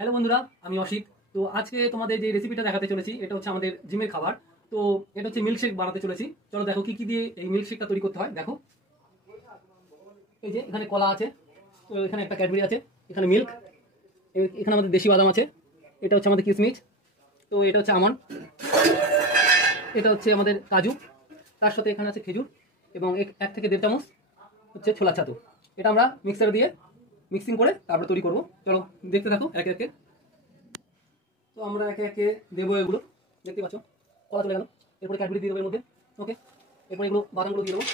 Hello বন্ধুরা, আমি অসিত। তো আজকে তোমাদের যে রেসিপিটা দেখাতে চলেছি এটা হচ্ছে আমাদের জিমের খাবার। তো এটা হচ্ছে মিল্কশেক বানাতে চলেছি। চলো দেখো কি কি দিয়ে এই মিল্কশেকটা তৈরি করতে হয়। দেখো, এই যে এখানে কলা আছে, তো এখানে একটা ক্যাডবেরি আছে, এখানে মিল্ক, এখানে আমাদের দেশি বাদাম আছে, এটা হচ্ছে আমাদের কিশমিশ, তো এটা হচ্ছে আমন্ড, এটা হচ্ছে আমাদের কাজু, তার সাথে এখানে আছে খেজুর এবং 1 থেকে 1.5 চামচ হচ্ছে ছোলার ছাতু। এটা আমরা মিক্সারে দিয়ে মিক্সিং করে তারপর তৈরি করব। চলো দেখতে থাকো একে একে। তো আমরা একে একে দেবো এগুলো, দেখতে পাচ্ছ কলা চলে গেল, এরপরে ক্যাডবেরি দিয়ে দেবো এর মধ্যে। ওকে, এরপরে এগুলো বাদামগুলো দিয়ে দেবো,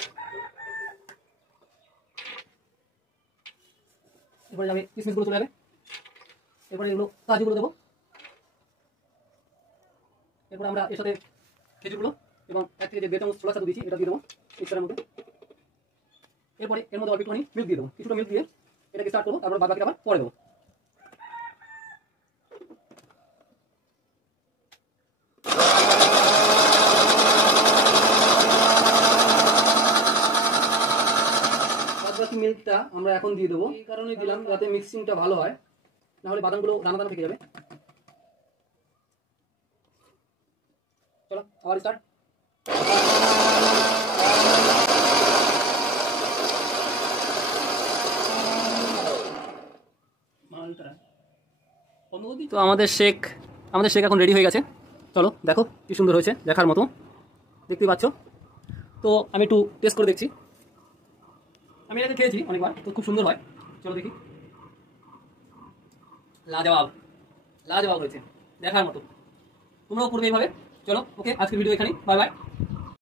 এরপরে আমি কিশমিশগুলো চলে যাবে, এরপরে এগুলো কাজুগুলো দেবো, এরপরে আমরা এর সাথে খেজুরগুলো এবং 1 থেকে 1.5 চামচ ছোলা ছাতু দিয়েছি এটা দিয়ে দেবো মিক্সারের মধ্যে। এরপরে এর মধ্যে অল্প একটুখানি মিল্ক দিয়ে দেবো, কিছুটা মিল্ক দিয়ে এটাকে স্টার্ট করবো, তারপর বাকিটা আবার পরে দেবো। বাকি মিল্কটা আমরা এখন দিয়ে দেবো, এই কারণেই দিলাম যাতে মিক্সিংটা ভালো হয়, নাহলে বাদামগুলো দানা দানা থেকে যাবে। চলো আবার স্টার্ট। তো আমাদের শেক এখন রেডি হয়ে গেছে। চলো দেখো কি সুন্দর হয়েছে, দেখার মতো, দেখতে পাচ্ছ। তো আমি একটু টেস্ট করে দেখছি, আমি এটাকে খেয়েছি অনেকবার, তো খুব সুন্দর হয়। চলো দেখি, লাজবাব লাজবাব হয়েছে, দেখার মতো। তোমরাও করবে এইভাবে। চলো ওকে, আজকের ভিডিও এখানেই, বাই বাই।